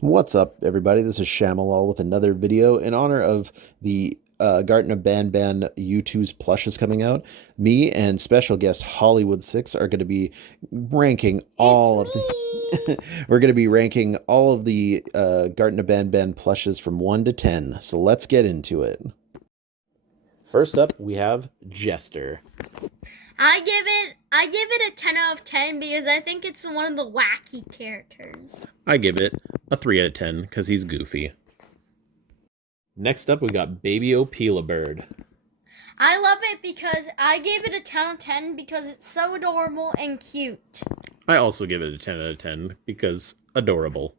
What's up, everybody? This is Shamalal with another video in honor of the Garten of Banban U2's plushes coming out. Me and special guest Hollywood 6 are going to be ranking all of the. We're going to be ranking all of the Garten of Banban plushes from 1 to 10. So let's get into it. First up, we have Jester. I give it a 10 out of 10 because I think it's one of the wacky characters. I give it a 3 out of 10 because he's goofy. Next up, we got Baby Opila Bird. I love it because I gave it a 10 out of 10 because it's so adorable and cute. I also give it a 10 out of 10 because adorable.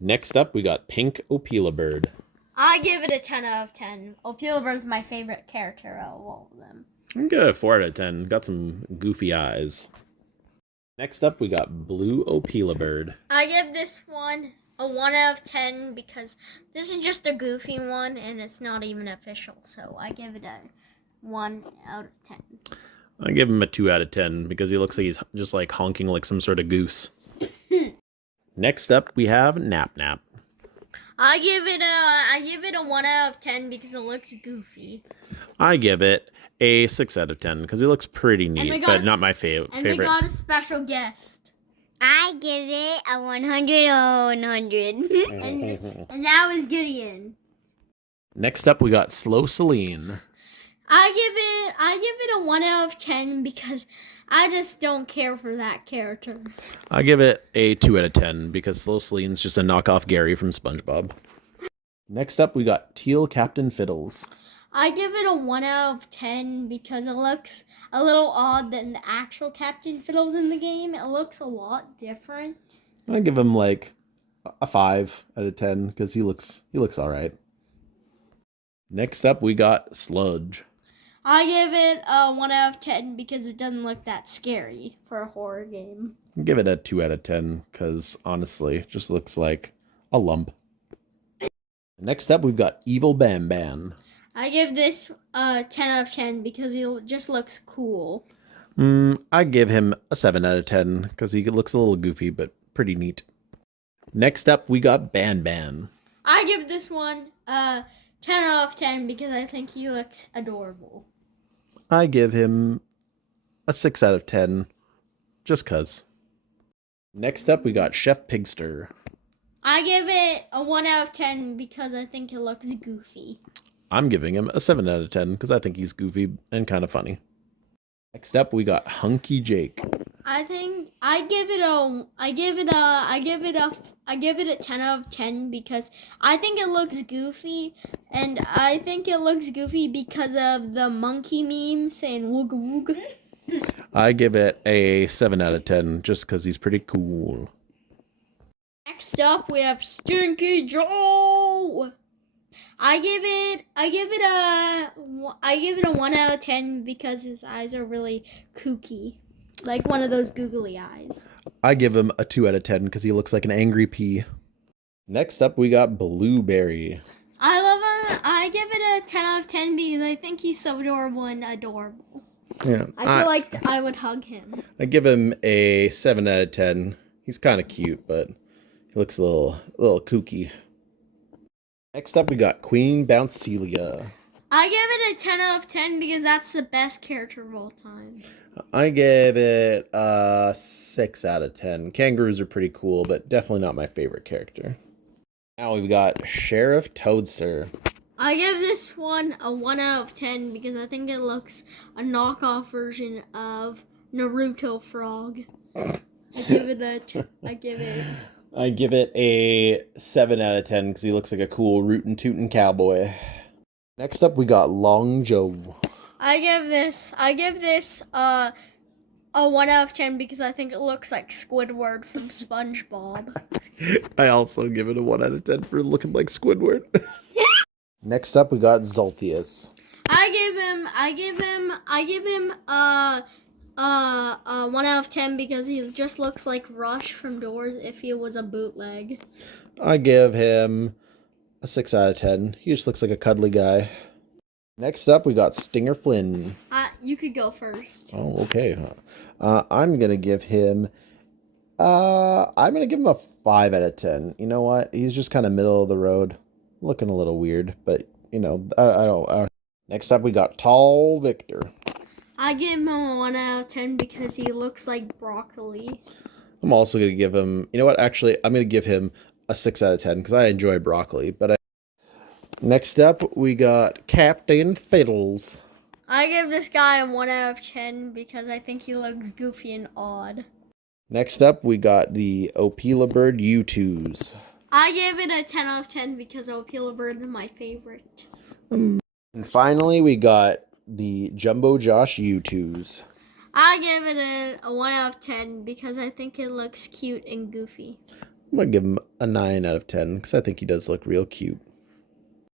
Next up, we got Pink Opila Bird. I give it a 10 out of 10. Opila Bird's my favorite character out of all of them. I'm good at 4 out of 10. Got some goofy eyes. Next up, we got Blue Opila Bird. I give this one a 1 out of 10 because this is just a goofy one and it's not even official. So I give it a 1 out of 10. I give him a 2 out of 10 because he looks like he's just like honking like some sort of goose. Next up, we have Nap Nap. I give it a 1 out of 10 because it looks goofy. I give it a 6 out of 10 because he looks pretty neat, but not my favorite. And we got a special guest. I give it a 100 or 100. and that was Gideon. Next up, we got Slow Celine. I give it a 1 out of 10 because I just don't care for that character. I give it a 2 out of 10 because Slow Celine's just a knockoff Gary from SpongeBob. Next up, we got Teal Captain Fiddles. I give it a 1 out of 10 because it looks a little odd than the actual Captain Fiddles in the game. It looks a lot different. I give him like a 5 out of 10 because he looks all right. Next up, we got Sludge. I give it a 1 out of 10 because it doesn't look that scary for a horror game. I give it a 2 out of 10 because honestly, it just looks like a lump. Next up, we've got Evil Banban. I give this a 10 out of 10 because he just looks cool. I give him a 7 out of 10 because he looks a little goofy, but pretty neat. Next up, we got Banban. I give this one a 10 out of 10 because I think he looks adorable. I give him a 6 out of 10 just cuz. Next up, we got Chef Pigster. I give it a 1 out of 10 because I think it looks goofy. I'm giving him a 7 out of 10 because I think he's goofy and kind of funny. Next up, we got Hunky Jake. I give it a 10 out of 10 because I think it looks goofy, and I think it looks goofy because of the monkey meme saying wooga wooga. I give it a 7 out of 10 just because he's pretty cool. Next up, we have Stinky Joe. I give it a 1 out of 10 because his eyes are really kooky, like one of those googly eyes. I give him a 2 out of 10 because he looks like an angry pea. Next up, we got Blueberry. I love him. I give it a 10 out of 10 because I think he's so adorable and adorable. Yeah, I feel like I would hug him. I give him a 7 out of 10. He's kind of cute, but he looks a little kooky. Next up, we got Queen Bouncelia. I give it a 10 out of 10 because that's the best character of all time. I gave it a 6 out of 10. Kangaroos are pretty cool, but definitely not my favorite character. Now we've got Sheriff Toadster. I give this one a 1 out of 10 because I think it looks a knockoff version of Naruto Frog. I give it a 7 out of 10 because he looks like a cool rootin' tootin' cowboy. Next up, we got Long Joe. I give this a 1 out of 10 because I think it looks like Squidward from SpongeBob. I also give it a 1 out of 10 for looking like Squidward. Next up, we got Zolthius. I give him a 1 out of 10 because he just looks like Rush from Doors if he was a bootleg. I give him a 6 out of 10. He just looks like a cuddly guy. Next up, we got Stinger Flynn. You could go first. Oh, okay. I'm going to give him I'm gonna give him a 5 out of 10. You know what? He's just kind of middle of the road, looking a little weird, but I don't. Next up, we got Tall Victor. I give him a 1 out of 10 because he looks like broccoli. I'm also gonna give him. You know what? Actually, I'm gonna give him a 6 out of 10 because I enjoy broccoli. Next up, we got Captain Fiddles. I give this guy a 1 out of 10 because I think he looks goofy and odd. Next up, we got the Opila Bird U2s. I gave it a 10 out of 10 because Opila Bird is my favorite. And finally, we got the Jumbo Josh U2s. I give it a 1 out of 10 because I think it looks cute and goofy. I'm going to give him a 9 out of 10 because I think he does look real cute.